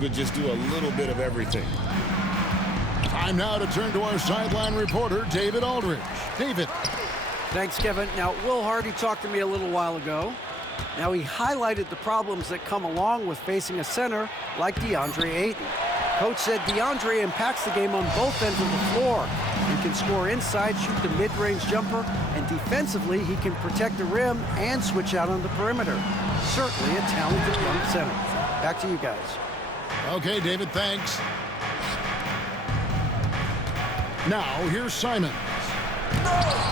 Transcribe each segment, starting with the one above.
Could just do a little bit of everything. Time now to turn to our sideline reporter, David Aldridge. David. Thanks, Kevin. Now, Will Hardy talked to me a little while ago. Now, he highlighted the problems that come along with facing a center like DeAndre Ayton. Coach said DeAndre impacts the game on both ends of the floor. He can score inside, shoot the mid-range jumper, and defensively, he can protect the rim and switch out on the perimeter. Certainly a talented young center. Back to you guys. Okay, David, thanks. Now, here's Simons.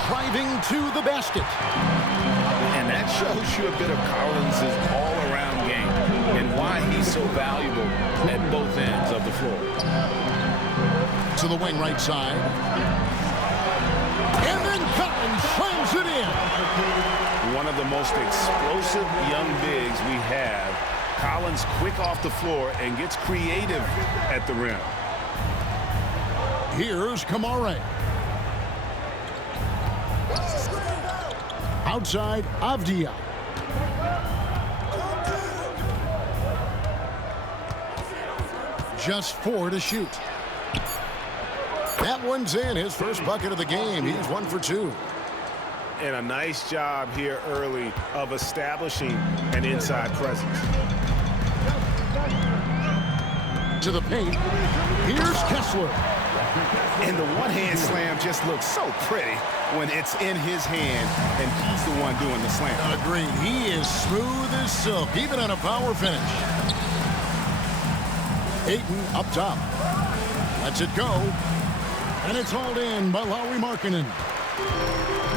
Driving to the basket. And that shows you a bit of Collins' all-around game and why he's so valuable at both ends of the floor. To the wing right side. And then Collins slams it in. One of the most explosive young bigs we have. Collins quick off the floor and gets creative at the rim. Here's Kamara. Outside, Avdia. Just 4 to shoot. That one's in. His first bucket of the game. He's 1 for 2. And a nice job here early of establishing an inside presence. To the paint. Here's Kessler. And the one-hand slam just looks so pretty when it's in his hand and he's the one doing the slam. Agreed. He is smooth as silk, even on a power finish. Ayton up top. Lets it go. And it's hauled in by Lauri Markkanen.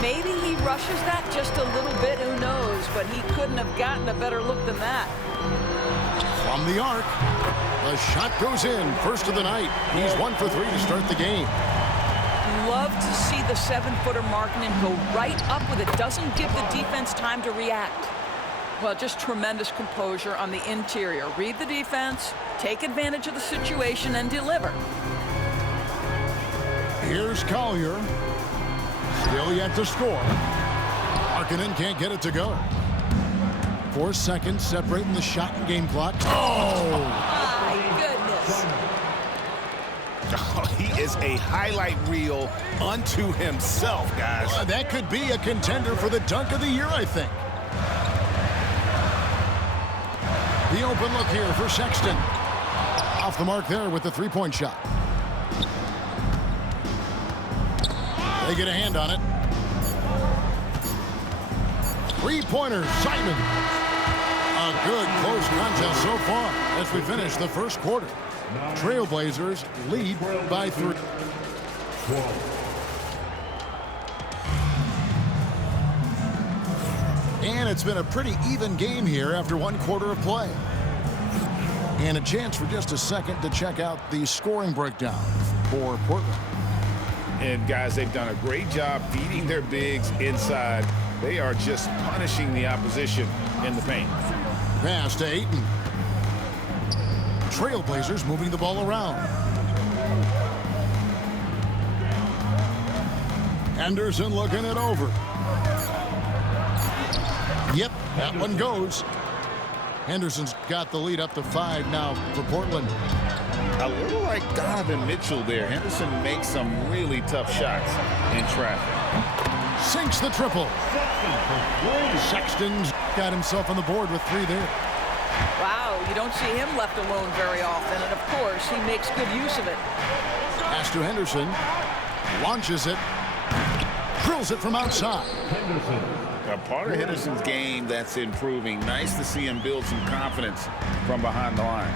Maybe he rushes that just a little bit, who knows, but he couldn't have gotten a better look than that. From the arc, the shot goes in. First of the night. He's 1 for 3 to start the game. Love to see the 7-footer Markkanen go right up with it. Doesn't give the defense time to react. Well, just tremendous composure on the interior. Read the defense, take advantage of the situation, and deliver. Here's Collier. Still yet to score. Markkanen can't get it to go. 4 seconds separating the shot and game clock. Oh! My goodness. Oh, he is a highlight reel unto himself, guys. That could be a contender for the dunk of the year, I think. The open look here for Sexton. Off the mark there with the three-point shot. They get a hand on it. Three-pointer, Simon. A good close contest so far as we finish the first quarter. Trailblazers lead by 3. And it's been a pretty even game here after 1 quarter of play. And a chance for just a second to check out the scoring breakdown for Portland. And guys, they've done a great job feeding their bigs inside. They are just punishing the opposition in the paint. Pass to Ayton. Trailblazers moving the ball around. Henderson looking it over. Yep, that one goes. Henderson's got the lead up to 5 now for Portland. A little like Donovan Mitchell there. Henderson makes some really tough shots in traffic. Sinks the triple. Sexton's got himself on the board with 3 there. Wow, you don't see him left alone very often, and of course, he makes good use of it. Pass to Henderson. Launches it. Drills it from outside. A part of Henderson's game that's improving. Nice to see him build some confidence from behind the line.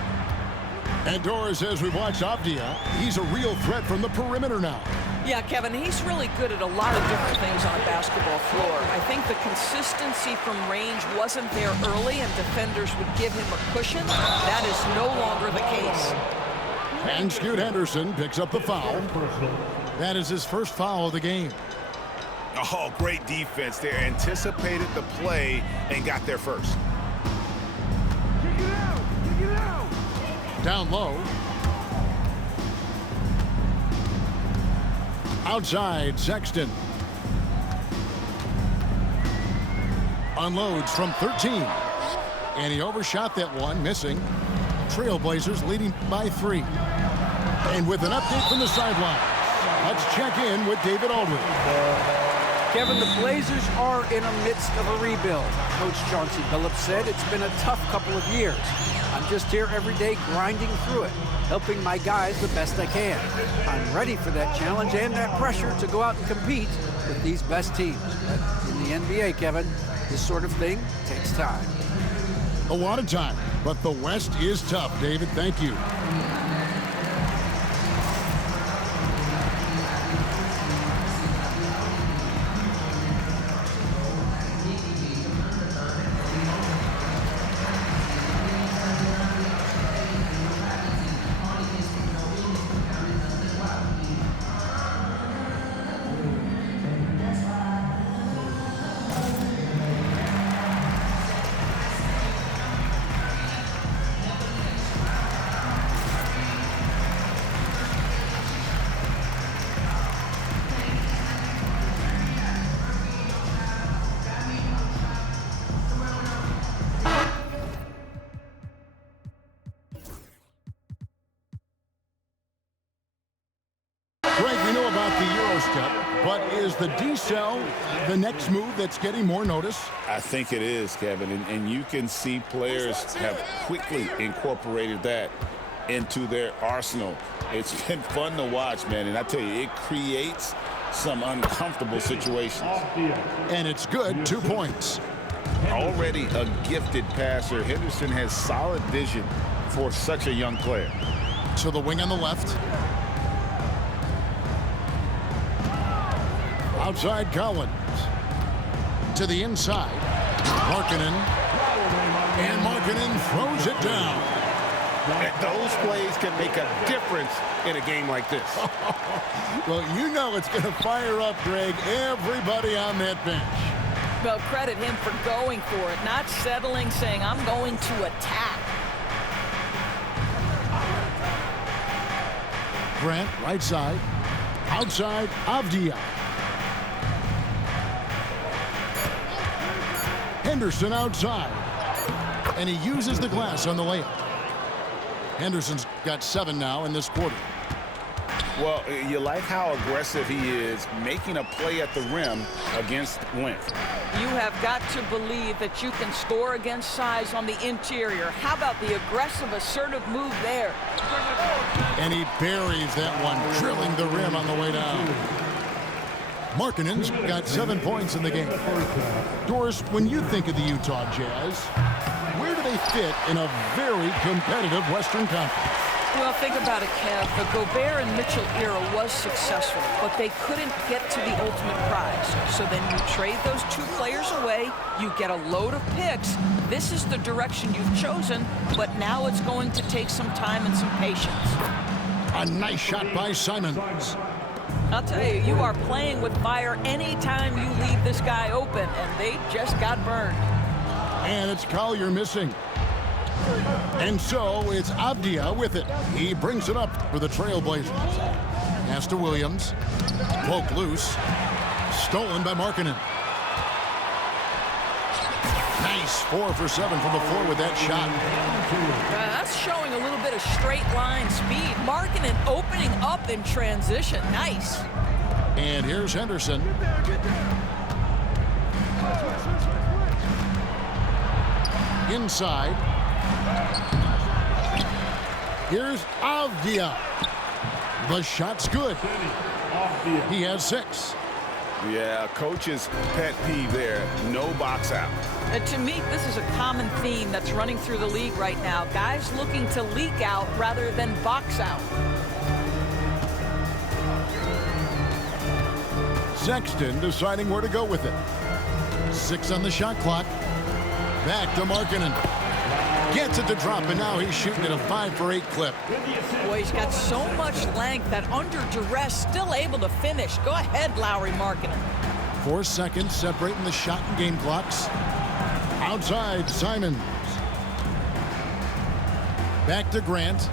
And Doris, as we've watched Avdia, he's a real threat from the perimeter now. Yeah, Kevin, he's really good at a lot of different things on a basketball floor. I think the consistency from range wasn't there early, and defenders would give him a cushion. That is no longer the case. And Scoot Henderson picks up the foul. That is his first foul of the game. Oh, great defense there. Anticipated the play and got there first. Down low. Outside, Sexton. Unloads from 13. And he overshot that one, missing. Trailblazers leading by 3. And with an update from the sideline, let's check in with David Aldridge. Kevin, the Blazers are in the midst of a rebuild. Coach Chauncey Billups said it's been a tough couple of years. I'm just here every day grinding through it, helping my guys the best I can. I'm ready for that challenge and that pressure to go out and compete with these best teams. But in the NBA, Kevin, this sort of thing takes time. A lot of time, but the West is tough, David. Thank you. Greg, we know about the Euro step, but is the decel the next move that's getting more notice? I think it is, Kevin, and you can see players have quickly incorporated that into their arsenal. It's been fun to watch, man, and I tell you, it creates some uncomfortable situations. And it's good, 2 points. Already a gifted passer, Henderson has solid vision for such a young player. To the wing on the left. Outside Collins. To the inside. Markkanen. And Markkanen throws it down. And those plays can make a difference in a game like this. Well, you know it's going to fire up, Greg, everybody on that bench. Well, credit him for going for it, not settling, saying, I'm going to attack. Grant, right side. Outside, Avdia. Henderson outside. And he uses the glass on the layup. Henderson's got 7 now in this quarter. Well, you like how aggressive he is making a play at the rim against length. You have got to believe that you can score against size on the interior. How about the aggressive, assertive move there? And he buries that one, drilling the rim on the way down. Markkanen's got 7 points in the game. Doris, when you think of the Utah Jazz, where do they fit in a very competitive Western Conference? Well, think about it, Kev. The Gobert and Mitchell era was successful, but they couldn't get to the ultimate prize. So then you trade those 2 players away, you get a load of picks. This is the direction you've chosen, but now it's going to take some time and some patience. A nice shot by Simons. I'll tell you, you are playing with fire anytime you leave this guy open, and they just got burned. And it's Collier missing. And so it's Avdia with it. He brings it up for the Trailblazers. Pass to Williams. Poke loose. Stolen by Markkanen. Nice 4 for 7 from the floor with that shot. That's showing a little bit of straight line speed. Markkanen opening up in transition. Nice. And here's Henderson. Inside. Here's Avdia. The shot's good. He has 6. Yeah, coach's pet peeve there. No box out. To me, this is a common theme that's running through the league right now. Guys looking to leak out rather than box out. Sexton deciding where to go with it. 6 on the shot clock. Back to Markkanen. Gets it to drop, and now he's shooting at a 5 for 8 clip. Boy, he's got so much length that under duress, still able to finish. Go ahead, Lauri Markkanen. 4 seconds separating the shot and game clocks. Outside, Simons. Back to Grant.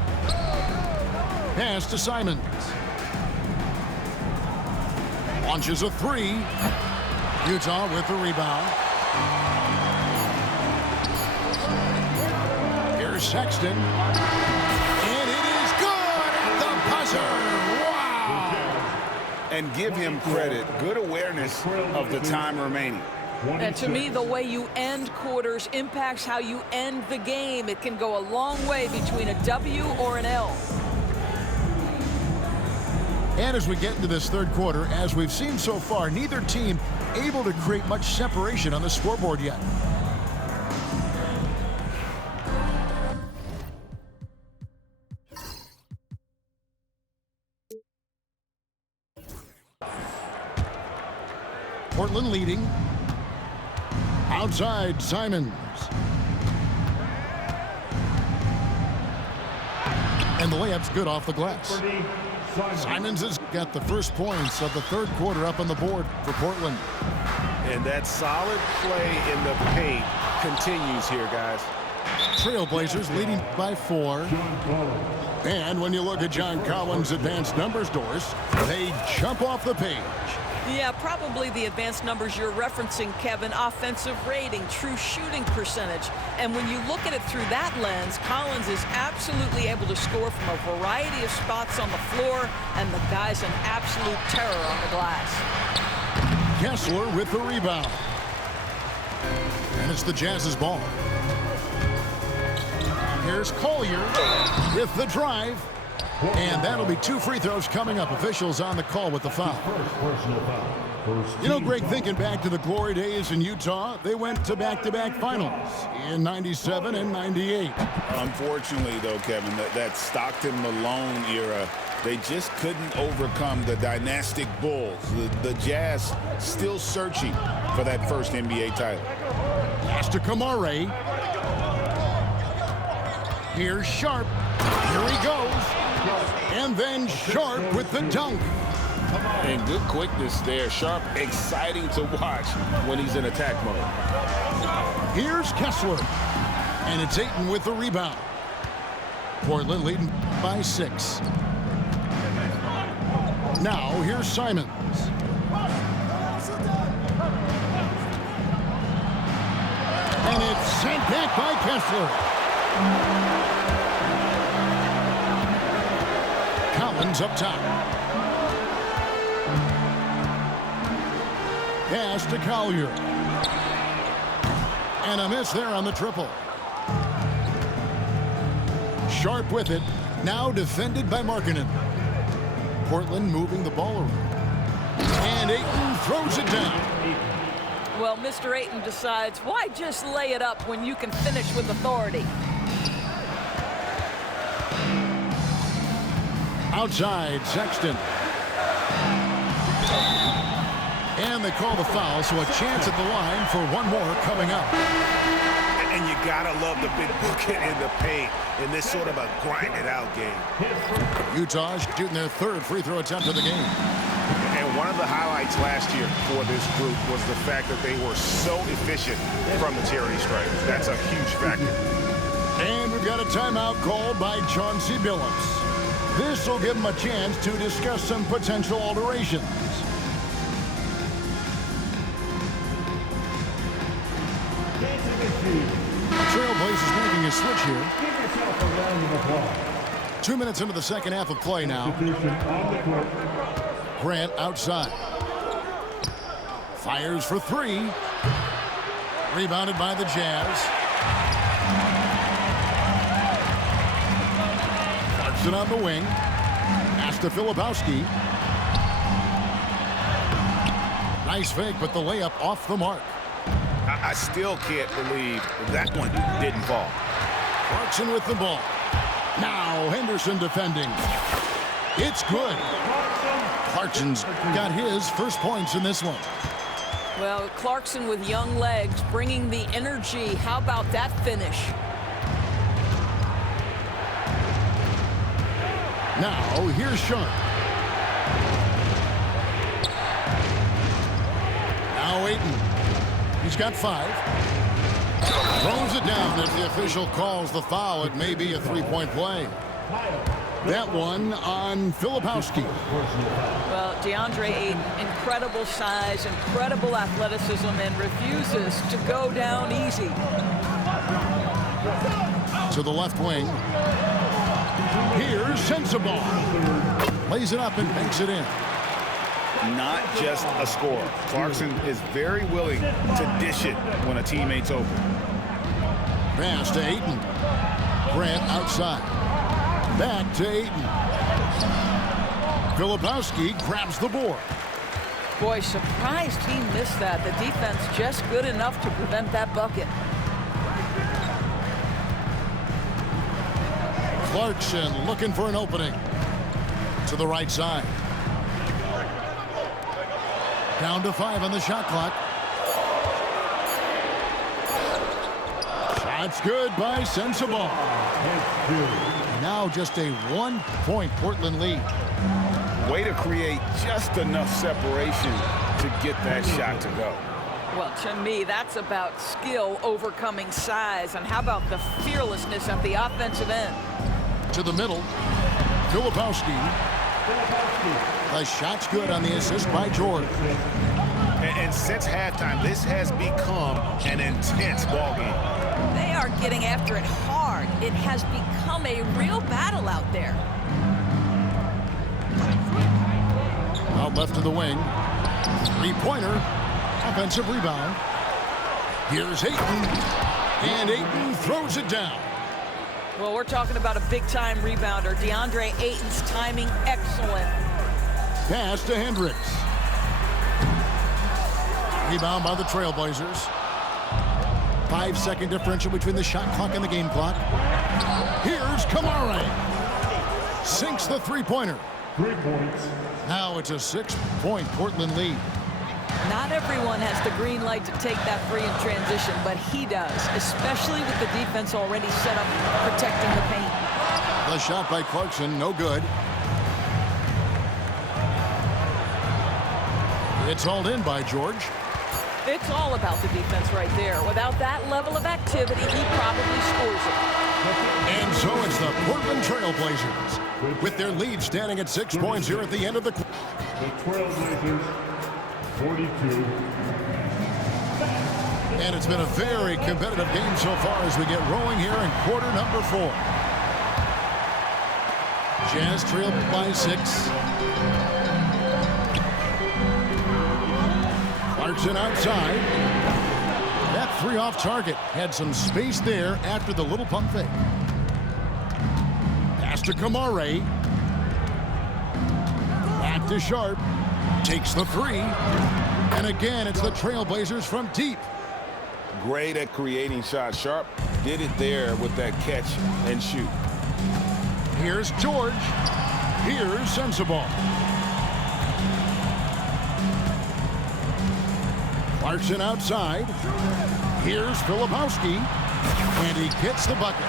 Pass to Simons. Launches a 3. Utah with the rebound. Here's Sexton. And it is good at the buzzer. Wow. And give him credit. Good awareness of the time remaining. And to me, the way you end quarters impacts how you end the game. It can go a long way between a W or an L. And as we get into this third quarter, as we've seen so far, neither team able to create much separation on the scoreboard yet. Portland leading. Outside, Simons. And the layup's good off the glass. Simons has got the first points of the third quarter up on the board for Portland. And that solid play in the paint continues here, guys. Trailblazers leading by 4. And when you look at John Collins' advanced numbers, Doris, they jump off the page. Yeah, probably the advanced numbers you're referencing, Kevin. Offensive rating, true shooting percentage. And when you look at it through that lens, Collins is absolutely able to score from a variety of spots on the floor, and the guy's an absolute terror on the glass. Kessler with the rebound. And it's the Jazz's ball. Here's Collier with the drive. And that'll be 2 free throws coming up. Officials on the call with the foul. You know, Greg, thinking back to the glory days in Utah, they went to back-to-back finals in 97 and 98. Unfortunately, though, Kevin, that Stockton-Malone era, they just couldn't overcome the dynastic Bulls. The Jazz still searching for that first NBA title. Pass to Kamare. Here's Sharp. Here he goes. And then Sharp with the dunk. And good quickness there. Sharp, exciting to watch when he's in attack mode. Here's Kessler. And it's Ayton with the rebound. Portland leading by 6. Now here's Simons. And it's sent back by Kessler. Collins up top. Pass to Collier. And a miss there on the triple. Sharp with it. Now defended by Markkanen. Portland moving the ball around. And Ayton throws it down. Well, Mr. Ayton decides, why just lay it up when you can finish with authority? Outside, Sexton. And they call the foul, so a chance at the line for one more coming up. And you gotta love the big bucket in the paint in this sort of a grinded-out game. Utah shooting their 3rd free throw attempt of the game. And one of the highlights last year for this group was the fact that they were so efficient from the charity stripe. That's a huge factor. And we've got a timeout called by Chauncey Billups. This will give them a chance to discuss some potential alterations. Trailblazers making a switch here. 2 minutes into the second half of play now. Grant outside. Fires for 3. Rebounded by the Jazz. Clarkson on the wing. Pass to Filipowski. Nice fake, but the layup off the mark. I still can't believe that one didn't fall. Clarkson with the ball. Now Henderson defending. It's good. Clarkson's got his first points in this one. Well, Clarkson with young legs, bringing the energy. How about that finish? Now, here's Sharp. Now Ayton. He's got 5. Throws it down as the official calls the foul. It may be a 3-point play. That one on Filipowski. Well, DeAndre Ayton, incredible size, incredible athleticism, and refuses to go down easy. To the left wing. Here's Sensabaugh. Lays it up and banks it in. Not just a score. Clarkson is very willing to dish it when a teammate's open. Pass to Ayton. Grant outside. Back to Ayton. Filipowski grabs the board. Boy, surprised he missed that. The defense just good enough to prevent that bucket. Clarkson looking for an opening. To the right side. Down to 5 on the shot clock. Shot's good by Sensabaugh. Now just a 1-point Portland lead. Way to create just enough separation to get that shot to go. Well, to me, that's about skill overcoming size. And how about the fearlessness at the offensive end? To the middle. Filipowski. The shot's good on the assist by Jordan. And since halftime, this has become an intense ballgame. They are getting after it hard. It has become a real battle out there. Out left to the wing. Three-pointer. Offensive rebound. Here's Ayton. And Ayton throws it down. Well, we're talking about a big-time rebounder. DeAndre Ayton's timing excellent. Pass to Hendricks. Rebound by the Trailblazers. 5-second differential between the shot clock and the game clock. Here's Kamara. Sinks the three-pointer. 3 points. Now it's a 6-point Portland lead. Not everyone has the green light to take that free in transition, but he does, especially with the defense already set up protecting the paint. The shot by Clarkson, no good. It's hauled in by George. It's all about the defense right there. Without that level of activity, he probably scores it. And so it's the Portland Trailblazers with their lead standing at 6 points here at the end of the quarter. The Trailblazers, 42. And it's been a very competitive game so far as we get rolling here in quarter number 4. Jazz trail by 6. Clarkson outside. That three off target. Had some space there after the little pump fake. Pass to Kamara. Back to Sharp. Takes the three. And again, it's the Trailblazers from deep. Great at creating shots. Sharp did it there with that catch and shoot. Here's George. Here's Sensabaugh. Clarkson outside. Here's Filipowski. And he gets the bucket.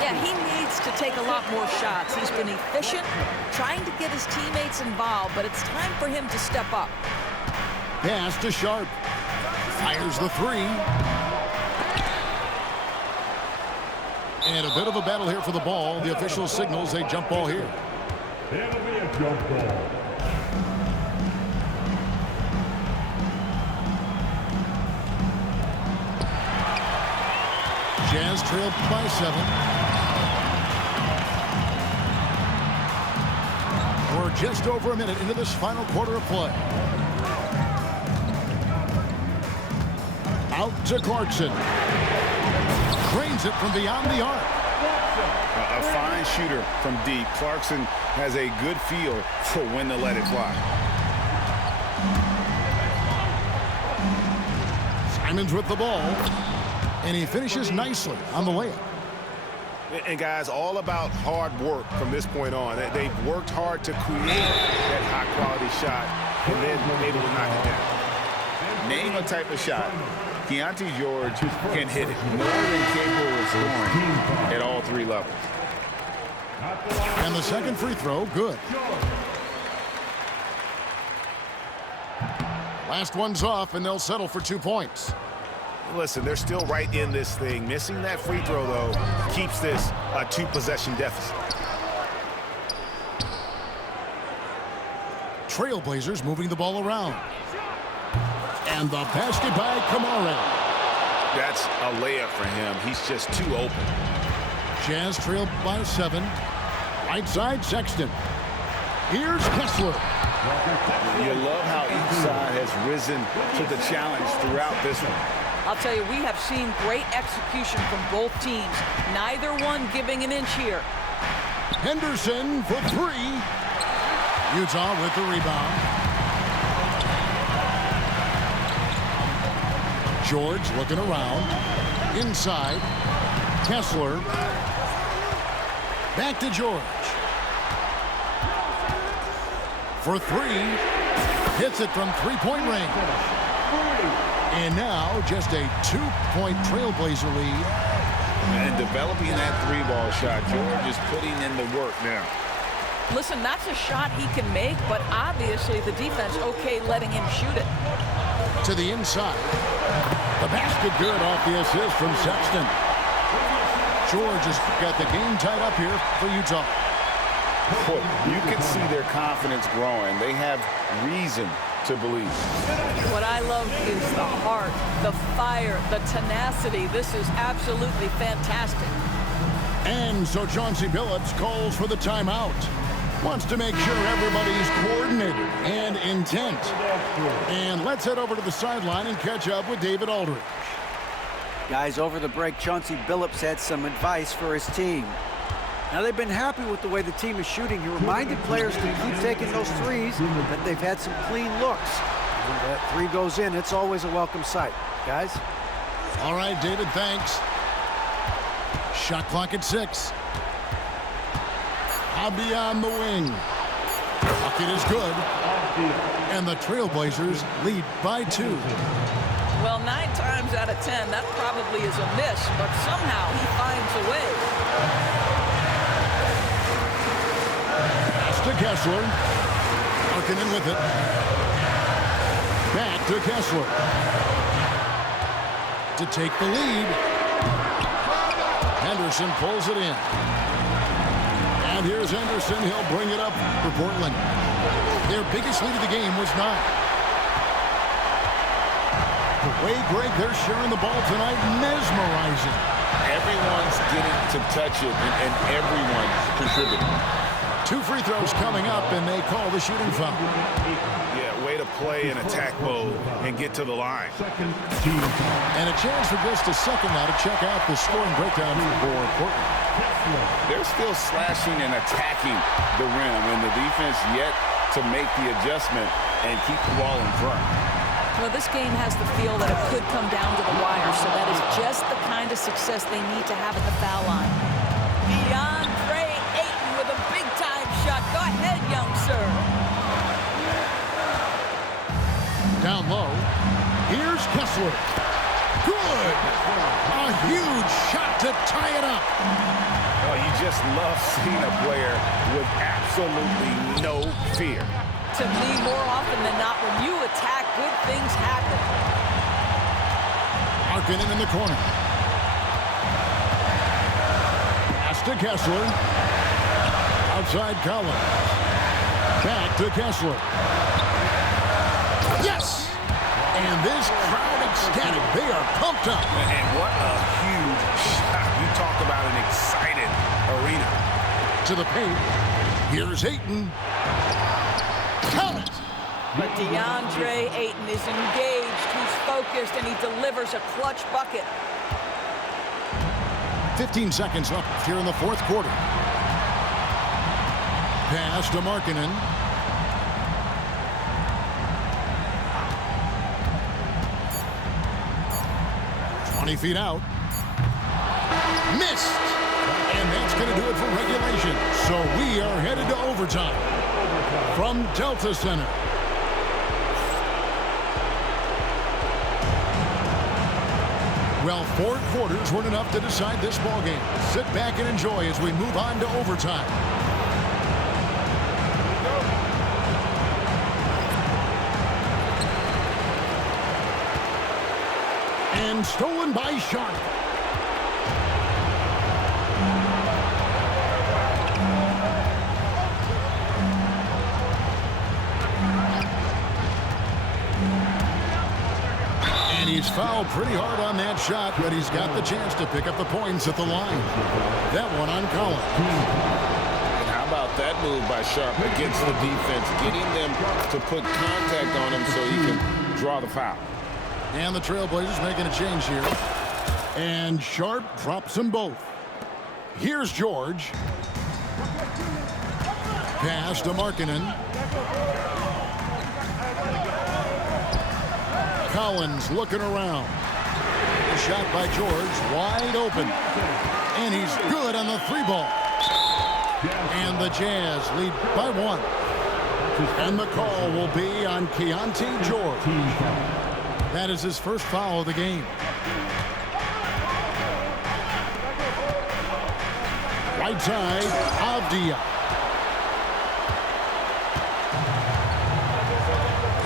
Yeah, he needs to take a lot more shots. He's been efficient, trying to get his teammates involved, but it's time for him to step up. Pass to Sharp. Fires the three. And a bit of a battle here for the ball. The official signals a jump ball here. It'll be a jump ball. Jazz trailed by 7. We're just over a minute into this final quarter of play. Out to Clarkson. Drains it from beyond the arc. A fine shooter from deep. Clarkson has a good feel for when to let it fly. Simons with the ball. And he finishes nicely on the layup. And guys, all about hard work from this point on. They've worked hard to create that high-quality shot and then able to knock it down. Name a type of shot Keontae George can hit it more than capable of scoring at all 3 levels. And the second free throw, good. Last one's off, and they'll settle for 2 points. Listen, they're still right in this thing. Missing that free throw, though, keeps this a 2-possession deficit. Trailblazers moving the ball around. And the basket by Kamara. That's a layup for him. He's just too open. Jazz trail by 7. Right side, Sexton. Here's Kessler. You love how each side has risen to the challenge throughout this one. I'll tell you, we have seen great execution from both teams. Neither one giving an inch here. Henderson for 3. Utah with the rebound. George looking around. Inside. Kessler. Back to George. For 3. Hits it from three-point range. And now just a 2-point Trailblazer lead. And developing that 3-ball shot, George is putting in the work now. Listen, that's a shot he can make, but obviously the defense okay letting him shoot it. To the inside. The basket good off the assist from Sexton. George has got the game tied up here for Utah. Boy, you can see their confidence growing. They have reason to believe. What I love is the heart, the fire, the tenacity. This is absolutely fantastic. And so Chauncey Billups calls for the timeout. Wants to make sure everybody's coordinated and intent. And let's head over to the sideline and catch up with David Aldridge. Guys, over the break, Chauncey Billups had some advice for his team. Now, they've been happy with the way the team is shooting. He reminded players to keep taking those threes, that they've had some clean looks. When that 3 goes in, it's always a welcome sight. Guys? All right, David, thanks. Shot clock at 6. Hobby on the wing. Bucket is good. And the Trailblazers lead by 2. Well, 9 times out of 10, that probably is a miss, but somehow he finds a way. To Kessler. Markkanen with it. Back to Kessler. To take the lead. Henderson pulls it in. And here's Henderson. He'll bring it up for Portland. Their biggest lead of the game was 9. The way, Greg, they're sharing the ball tonight, mesmerizing. Everyone's getting to touch it, and everyone's contributing. 2 free throws coming up, and they call the shooting foul. Yeah, way to play in attack mode and get to the line. And a chance for just a second now to check out the scoring breakdown for Portland. They're still slashing and attacking the rim, and the defense yet to make the adjustment and keep the ball in front. Well, this game has the feel that it could come down to the wire, so that is just the kind of success they need to have at the foul line. DeAndre Ayton with a big-time shot. Go ahead, young sir. Down low. Here's Kessler. Good. A huge shot to tie it up. Oh, you just love seeing a player with absolutely no fear. To me, more often than not, when you attack, good things happen. Markkanen in the corner. Pass to Kessler. Outside Collins. Back to Kessler. Yes! And this crowd ecstatic. They are pumped up. And what a huge shot. You talk about an excited arena. To the paint. Here's Ayton. Count it. But DeAndre Ayton is engaged, he's focused, and he delivers a clutch bucket. 15 seconds left here in the fourth quarter. Pass to Markkanen. Feet out. Missed. And that's going to do it for regulation. So we are headed to overtime from Delta Center. Well, 4 quarters weren't enough to decide this ballgame. Sit back and enjoy as we move on to overtime. And stolen by Sharp. And he He's fouled pretty hard on that shot, but he's got the chance to pick up the points at the line. That one on Collins. And how about that move by Sharp against the defense, getting them to put contact on him so he can draw the foul. And the Trailblazers making a change here. And Sharp drops them both. Here's George. Pass to Markkanen. Collins looking around. The shot by George, wide open. And he's good on the 3-ball. And the Jazz lead by 1. And the call will be on Keontae George. That is his first foul of the game. Right side, Avdia.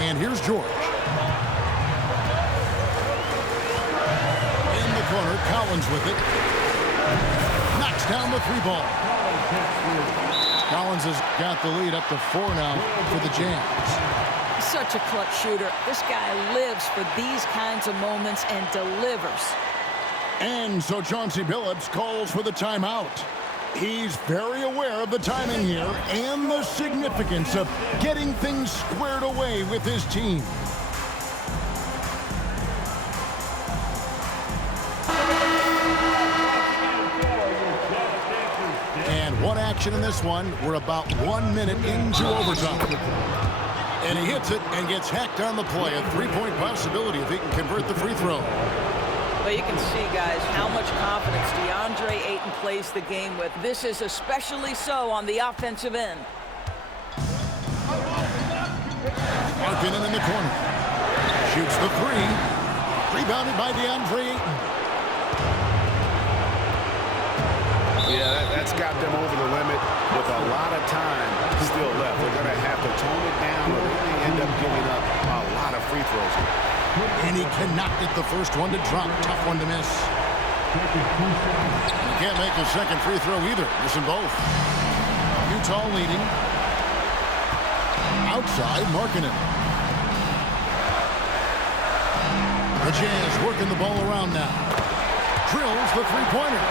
And here's George. In the corner, Collins with it. Knocks down the 3-ball. Collins has got the lead up to 4 now for the Jazz. Such a clutch shooter. This guy lives for these kinds of moments and delivers. And so Chauncey Billups calls for the timeout. He's very aware of the timing here and the significance of getting things squared away with his team. And what action in this one? We're about 1 minute into overtime. And he hits it and gets hacked on the play. A 3-point possibility if he can convert the free throw. Well, you can see, guys, how much confidence DeAndre Ayton plays the game with. This is especially so on the offensive end. Markkanen in the corner. Shoots the 3. Rebounded by DeAndre Ayton. Yeah, that's got them over the limit with a lot of time still left. They're going to have to tone it down or they may end up giving up a lot of free throws. And he cannot get the first one to drop. Tough one to miss. He can't make a second free throw either. Missing both. Utah leading. Outside, Markkanen. The Jazz working the ball around now. Drills the 3-pointer.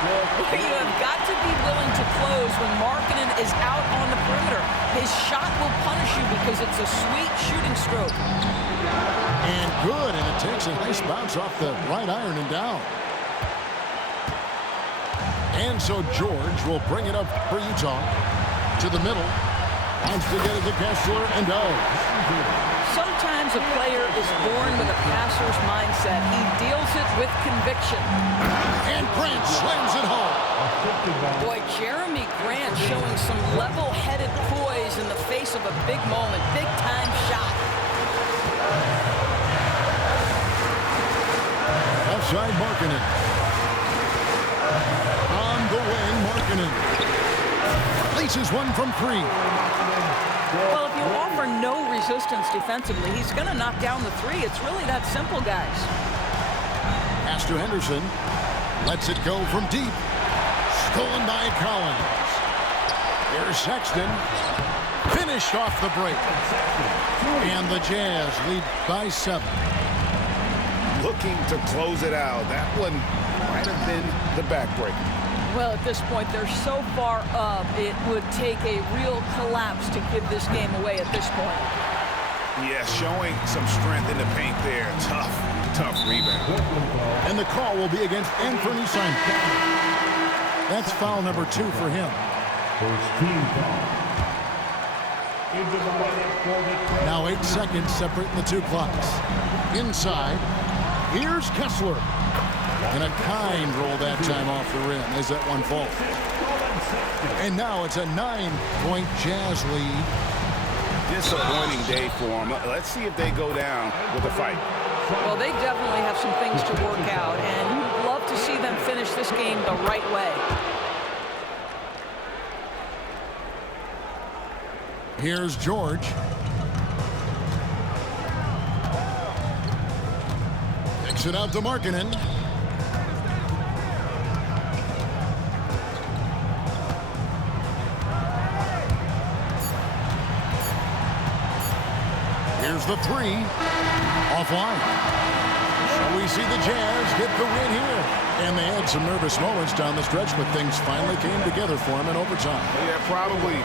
You have got to be willing to close when Markkanen is out on the perimeter. His shot will punish you because it's a sweet shooting stroke. And good, and it takes a nice bounce off the right iron and down. And so George will bring it up for Utah to the middle. Wants to get it to Kessler and does. Sometimes a player is born with a passer's mindset. He deals it with conviction. And Grant slams it home. Boy, Jeremy Grant showing some level-headed poise in the face of a big moment. Big-time shot. Outside Markkanen. On the wing, Markkanen. Laces one from 3. Well, if you offer no resistance defensively, he's going to knock down the 3. It's really that simple, guys. Pass to Henderson. Lets it go from deep. Stolen by Collins. Here's Sexton. Finished off the break. And the Jazz lead by 7. Looking to close it out. That one might have been the backbreaker. Well, at this point, they're so far up, it would take a real collapse to give this game away at this point. Yeah, showing some strength in the paint there. Tough rebound. And the call will be against Anthony Simons. That's foul number 2 for him. First team foul. Into the lineup for the Now 8 seconds separating the 2 clocks. Inside, here's Kessler. And a kind roll that time off the rim as that one falls. And now it's a 9-point Jazz lead. Disappointing day for them. Let's see if they go down with a fight. Well, they definitely have some things to work out, and you'd love to see them finish this game the right way. Here's George. Kicks it out to Markkanen. Here's the 3. Offline. We see the Jazz get the win here. And they had some nervous moments down the stretch, but things finally came together for them in overtime. Yeah, probably.